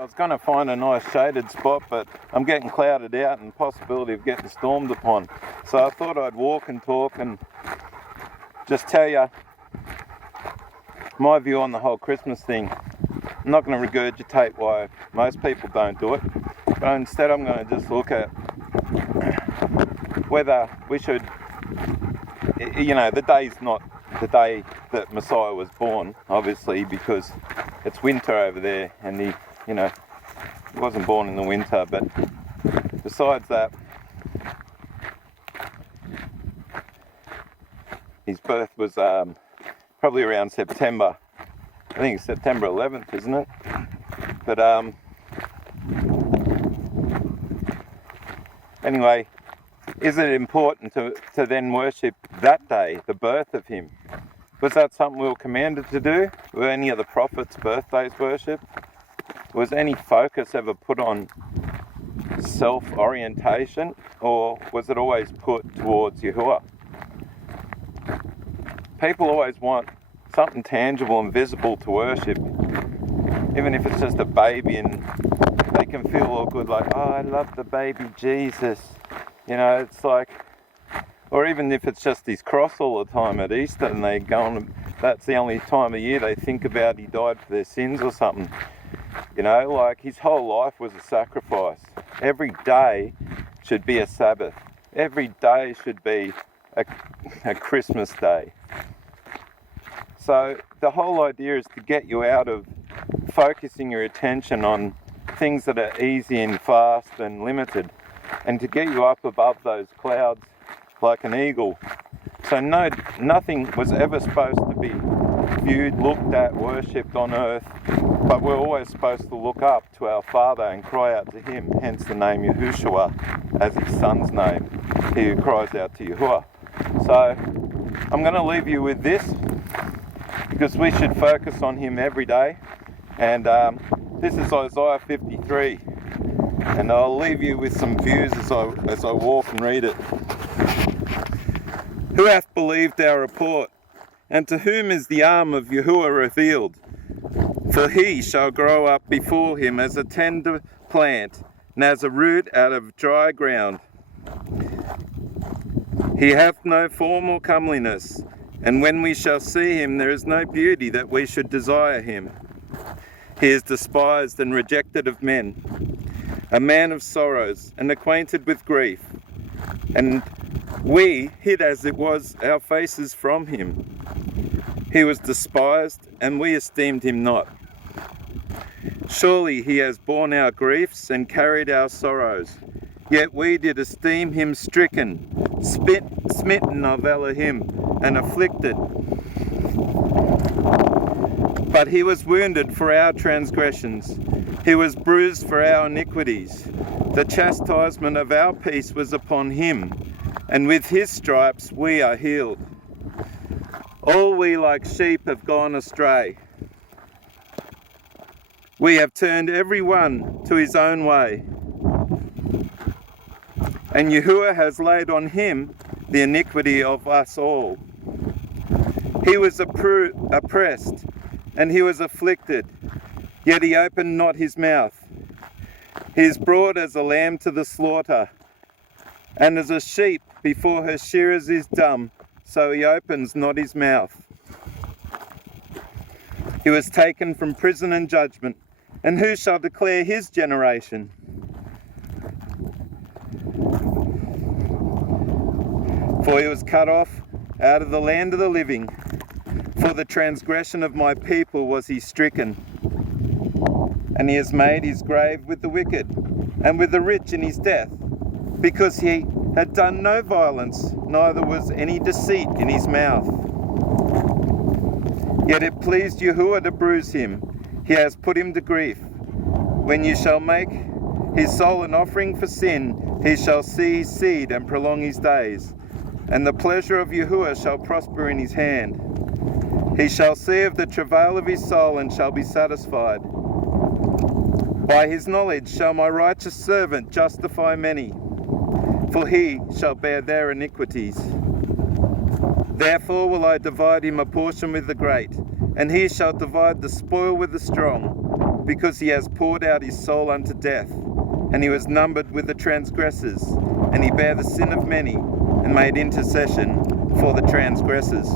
I was going to find a nice shaded spot, but I'm getting clouded out and possibility of getting stormed upon. So I thought I'd walk and talk and just tell you my view on the whole Christmas thing. I'm not going to regurgitate why most people don't do it, but instead I'm going to just look at whether we should, the day's not the day that Messiah was born, obviously, because it's winter over there, and he wasn't born in the winter. But besides that, his birth was probably around September. I think it's September 11th, isn't it? But anyway, is it important to then worship that day, the birth of him? Was that something we were commanded to do? Were any of the prophets' birthdays worshipped? Was any focus ever put on self-orientation, or was it always put towards Yahuwah? People always want something tangible and visible to worship, even if it's just a baby, and they can feel all good, like, oh, I love the baby Jesus. It's like, or even if it's just his cross all the time at Easter, and they go on, that's the only time of year they think about he died for their sins or something. Like his whole life was a sacrifice. Every day should be a Sabbath. Every day should be a Christmas day. So the whole idea is to get you out of focusing your attention on things that are easy and fast and limited, and to get you up above those clouds like an eagle. So nothing was ever supposed to be viewed, looked at, worshipped on earth, but we're always supposed to look up to our Father and cry out to him, hence the name Yahushua as his son's name, he who cries out to Yahuwah. So I'm going to leave you with this, because we should focus on him every day, and this is Isaiah 53, and I'll leave you with some views as I walk and read it. Who hath believed our report? And to whom is the arm of Yahuwah revealed? For he shall grow up before him as a tender plant, and as a root out of dry ground. He hath no form or comeliness, and when we shall see him, there is no beauty that we should desire him. He is despised and rejected of men, a man of sorrows, and acquainted with grief. And we hid as it was our faces from him. He was despised, and we esteemed him not. Surely he has borne our griefs and carried our sorrows. Yet we did esteem him stricken, smitten of Elohim, and afflicted. But he was wounded for our transgressions. He was bruised for our iniquities. The chastisement of our peace was upon him, and with his stripes we are healed. All we like sheep have gone astray. We have turned every one to his own way. And Yahuwah has laid on him the iniquity of us all. He was oppressed, and he was afflicted, yet he opened not his mouth. He is brought as a lamb to the slaughter, and as a sheep before her shearers is dumb, so he opens not his mouth. He was taken from prison and judgment, and who shall declare his generation? For he was cut off out of the land of the living. For the transgression of my people was he stricken. And he has made his grave with the wicked, and with the rich in his death, because he had done no violence, neither was any deceit in his mouth. Yet it pleased Yahuwah to bruise him. He has put him to grief. When you shall make his soul an offering for sin, he shall see his seed and prolong his days. And the pleasure of Yahuwah shall prosper in his hand. He shall see of the travail of his soul and shall be satisfied. By his knowledge shall my righteous servant justify many, for he shall bear their iniquities. Therefore will I divide him a portion with the great, and he shall divide the spoil with the strong, because he has poured out his soul unto death, and he was numbered with the transgressors, and he bare the sin of many, and made intercession for the transgressors.